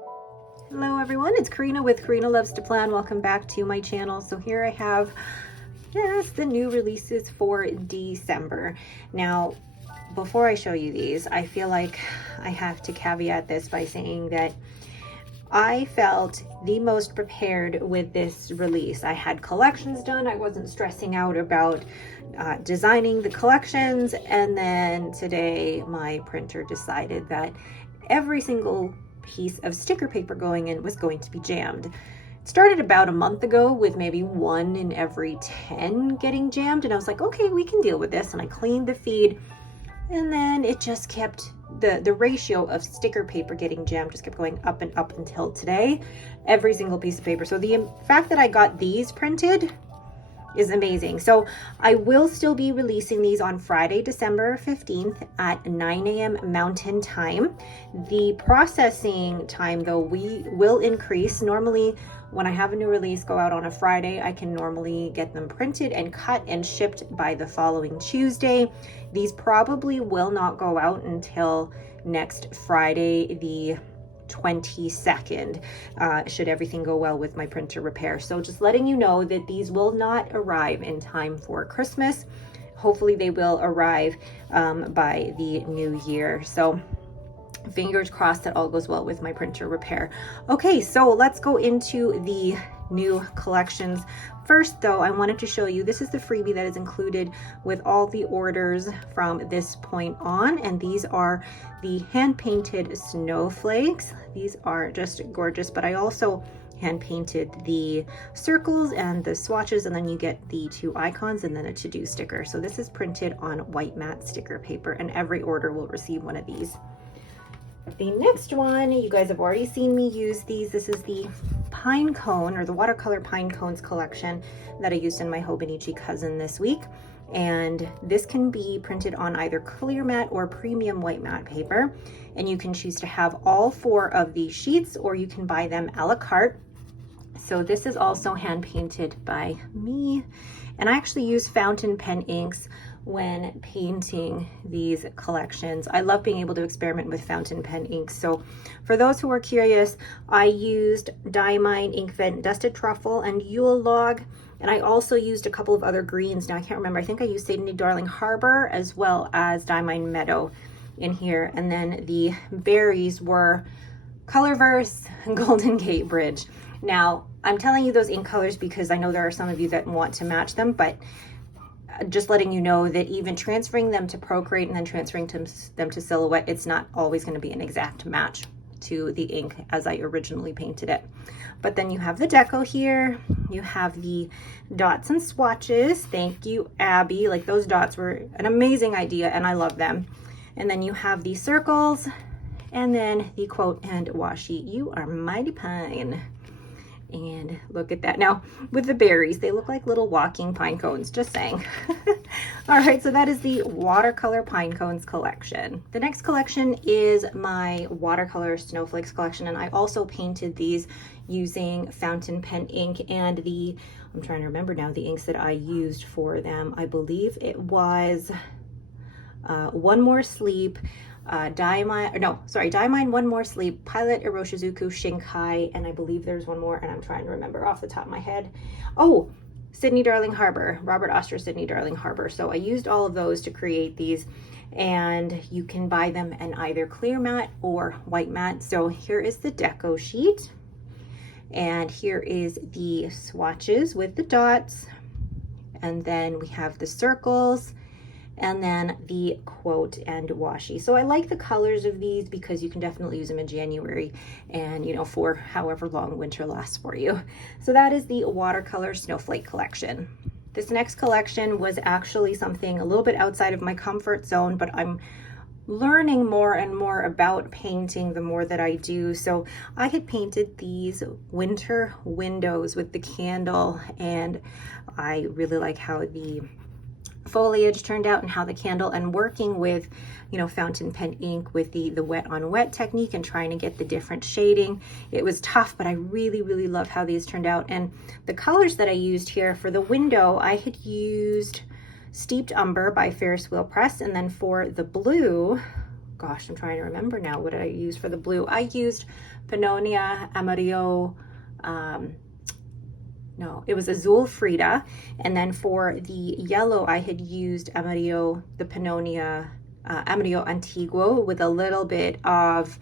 Hello everyone, it's Karina with Karina Loves to Plan. Welcome back to my channel. So here I have, yes, the new releases for December. Now, before I show you these, I feel like I have to caveat this by saying that I felt the most prepared with this release. I had collections done. I wasn't stressing out about designing the collections. And then today my printer decided that every single piece of sticker paper going in was going to be jammed. It started about a month ago with maybe 1 in every 10 getting jammed. And I was like, okay, we can deal with this. And I cleaned the feed. And then it just kept, the ratio of sticker paper getting jammed just kept going up and up until today. Every single piece of paper. So the fact that I got these printed is amazing. So I will still be releasing these on Friday, December 15th at 9 a.m. Mountain Time. The processing time though, we will increase. Normally when I have a new release go out on a Friday, I can normally get them printed and cut and shipped by the following Tuesday. These probably will not go out until next Friday, the 22nd, should everything go well with my printer repair. So just letting you know that these will not arrive in time for Christmas. Hopefully they will arrive by the new year. So fingers crossed that all goes well with my printer repair. Okay, so let's go into the new collections. First though, I wanted to show you, this is the freebie that is included with all the orders from this point on, and these are the hand painted snowflakes. These are just gorgeous, but I also hand painted the circles and the swatches, and then you get the 2 icons and then a to-do sticker. So this is printed on white matte sticker paper, and every order will receive one of these. The next one, you guys have already seen me use these. This is the Pinecone, or the Watercolor Pinecones collection that I used in my Hobonichi Cousin this week. And this can be printed on either clear matte or premium white matte paper. And you can choose to have all 4 of these sheets, or you can buy them a la carte. So this is also hand painted by me. And I actually use fountain pen inks when painting these collections. I love being able to experiment with fountain pen inks. So for those who are curious, I used Diamine, Inkvent, Dusted Truffle, and Yule Log. And I also used a couple of other greens. Now I can't remember. I think I used Sydney Darling Harbor as well as Diamine Meadow in here. And then the berries were Colorverse and Golden Gate Bridge. Now I'm telling you those ink colors because I know there are some of you that want to match them, but just letting you know that even transferring them to Procreate and then transferring them to Silhouette, it's not always going to be an exact match to the ink as I originally painted it. But then you have the deco here, you have the dots and swatches. Thank you, Abby. Like, those dots were an amazing idea and I love them. And then you have the circles, and then the quote and washi, "You are mighty pine." And look at that. Now with the berries, they look like little walking pine cones, just saying. All right, so that is the Watercolor Pinecones collection. The next collection is my Watercolor Snowflakes collection, and I also painted these using fountain pen ink and the, I'm trying to remember now, the inks that I used for them. I believe it was One More Sleep, Diamine, One More Sleep, Pilot, Iroshizuku, Shinkai, and I believe there's one more, and I'm trying to remember off the top of my head. Oh, Sydney Darling Harbor, Robert Oster Sydney Darling Harbor. So I used all of those to create these, and you can buy them in either clear matte or white matte. So here is the deco sheet, and here is the swatches with the dots, and then we have the circles, and then the quote and washi. So I like the colors of these because you can definitely use them in January and, you know, for however long winter lasts for you. So that is the Watercolor Snowflake collection. This next collection was actually something a little bit outside of my comfort zone, but I'm learning more and more about painting the more that I do. So I had painted these winter windows with the candle, and I really like how the foliage turned out and how the candle, and working with, you know, fountain pen ink with the wet on wet technique and trying to get the different shading. It was tough, but I really love how these turned out. And the colors that I used here for the window, I had used Steeped Umber by Ferris Wheel Press, and then for the blue, gosh, I'm trying to remember now what did I use for the blue. I used Pannonia Amarillo, no, it was Azul Frida. And then for the yellow, I had used Amarillo, the Pannonia Amarillo Antiguo with a little bit of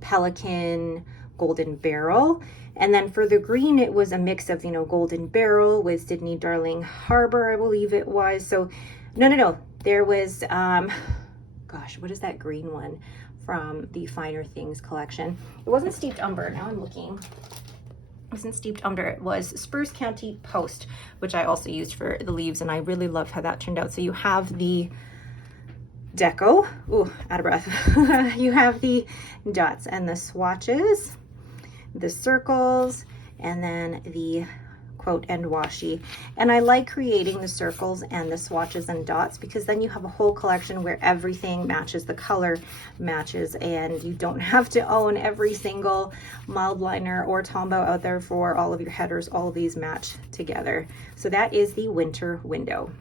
Pelican Golden Barrel. And then for the green, it was a mix of, you know, Golden Barrel with Sydney Darling Harbor, I believe it was. So no, there was, gosh, what is that green one from the Finer Things collection? It wasn't Steeped Umber, now I'm looking. It wasn't Steeped Umber, it was Spruce County Post, which I also used for the leaves, and I really love how that turned out. So you have the deco, ooh, out of breath. You have the dots and the swatches, the circles, and then the quote and washi. And I like creating the circles and the swatches and dots because then you have a whole collection where everything matches, the color matches, and you don't have to own every single mild liner or Tombow out there for all of your headers. All of these match together. So that is the winter window.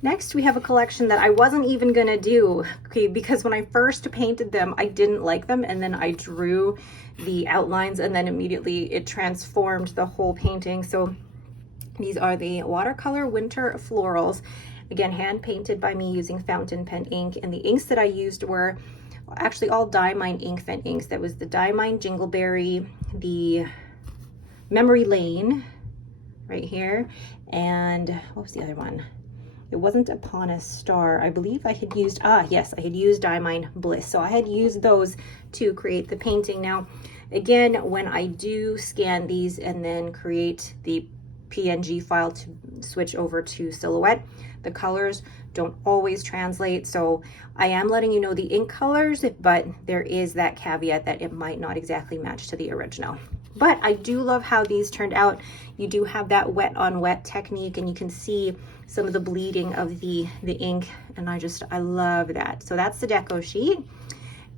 Next, we have a collection that I wasn't even gonna do, okay, because when I first painted them, I didn't like them, and then I drew the outlines, and then immediately it transformed the whole painting. So these are the Watercolor Winter Florals, again, hand painted by me using fountain pen ink, and the inks that I used were actually all Diamine Inkfent inks. That was the Diamine Jingleberry, the Memory Lane right here, and what was the other one? It wasn't Upon a Star. I believe I had used, yes, I had used Diamine Bliss. So I had used those to create the painting. Now, again, when I do scan these and then create the PNG file to switch over to Silhouette, the colors don't always translate. So I am letting you know the ink colors, but there is that caveat that it might not exactly match to the original. But I do love how these turned out. You do have that wet on wet technique, and you can see some of the bleeding of the ink, and I love that. So that's the deco sheet.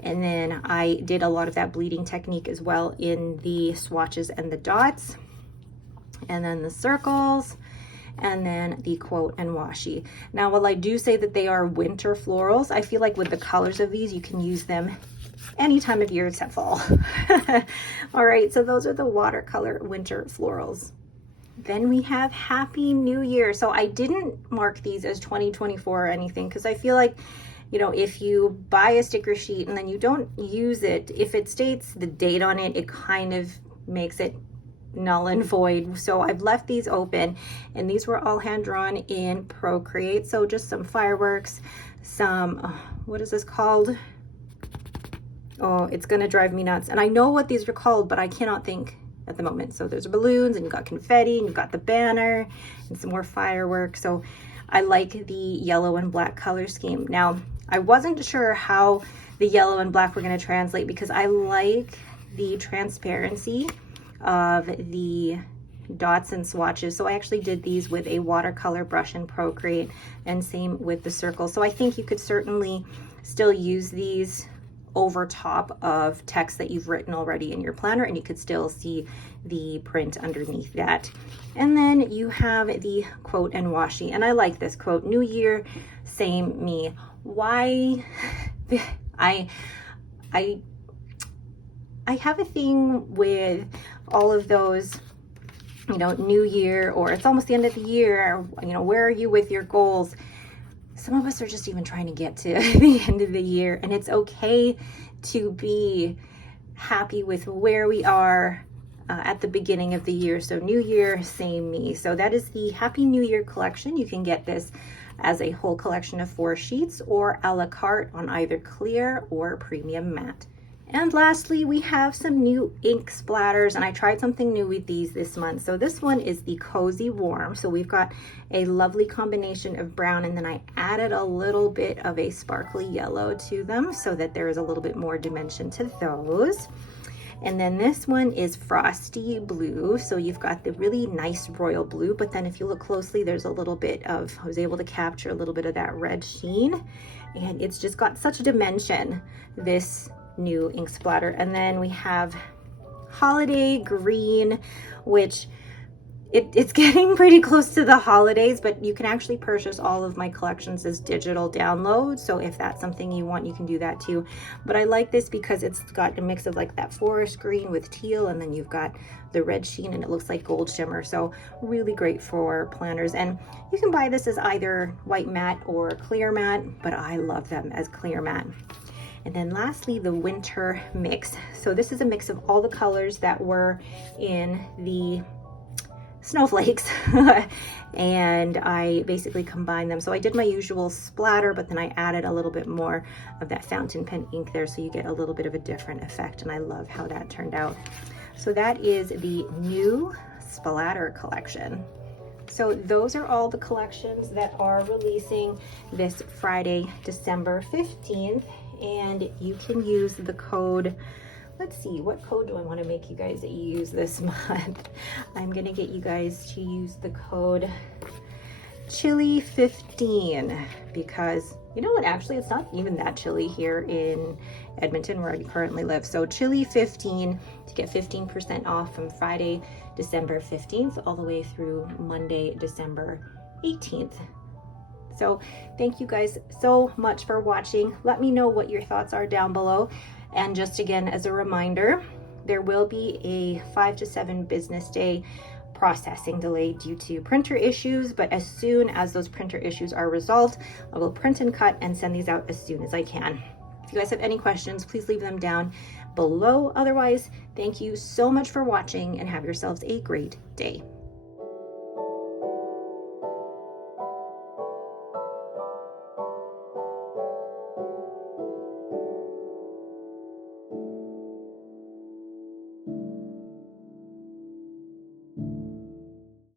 And then I did a lot of that bleeding technique as well in the swatches and the dots, and then the circles, and then the quote and washi. Now, while I do say that they are winter florals, I feel like with the colors of these, you can use them any time of year except fall. All right, so those are the Watercolor Winter Florals. Then we have Happy New Year. So I didn't mark these as 2024 or anything because I feel like, you know, if you buy a sticker sheet and then you don't use it, if it states the date on it, it kind of makes it null and void. So I've left these open, and these were all hand drawn in Procreate. So just some fireworks, some, what is this called? Oh, it's gonna drive me nuts. And I know what these are called, but I cannot think at the moment. So there's balloons, and you've got confetti, and you've got the banner, and some more fireworks. So I like the yellow and black color scheme. Now, I wasn't sure how the yellow and black were gonna translate because I like the transparency of the dots and swatches. So I actually did these with a watercolor brush in Procreate, and same with the circles. So I think you could certainly still use these over top of text that you've written already in your planner, and you could still see the print underneath that. And then you have the quote and washi, and I like this quote, New Year, same me. Why? I have a thing with all of those, you know, New Year, or it's almost the end of the year, or, you know, where are you with your goals? Some of us are just even trying to get to the end of the year, and it's okay to be happy with where we are at the beginning of the year. So New Year, same me. So that is the Happy New Year collection. You can get this as a whole collection of 4 sheets or a la carte on either clear or premium matte. And lastly, we have some new ink splatters, and I tried something new with these this month. So this one is the Cozy Warm. So we've got a lovely combination of brown, and then I added a little bit of a sparkly yellow to them so that there is a little bit more dimension to those. And then this one is Frosty Blue. So you've got the really nice royal blue, but then if you look closely, there's a little bit of, I was able to capture a little bit of that red sheen, and it's just got such a dimension, this new ink splatter. And then we have Holiday Green, which it's getting pretty close to the holidays, but you can actually purchase all of my collections as digital downloads. So if that's something you want, you can do that too. But I like this because it's got a mix of like that forest green with teal, and then you've got the red sheen, and it looks like gold shimmer. So really great for planners. And you can buy this as either white matte or clear matte, but I love them as clear matte. And then lastly, the winter mix. So this is a mix of all the colors that were in the Snowflakes and I basically combined them. So I did my usual splatter, but then I added a little bit more of that fountain pen ink there, so you get a little bit of a different effect, and I love how that turned out. So that is the new splatter collection. So those are all the collections that are releasing this Friday, December 15th, and you can use the code. Let's see, what code do I want to make you guys use this month? I'm going to get you guys to use the code chilly15, because you know what, actually it's not even that chilly here in Edmonton where I currently live. So chilly15 to get 15% off from Friday, December 15th all the way through Monday, December 18th. So thank you guys so much for watching. Let me know what your thoughts are down below. And just again, as a reminder, there will be a 5 to 7 business day processing delay due to printer issues, but as soon as those printer issues are resolved, I will print and cut and send these out as soon as I can. If you guys have any questions, please leave them down below. Otherwise, thank you so much for watching and have yourselves a great day.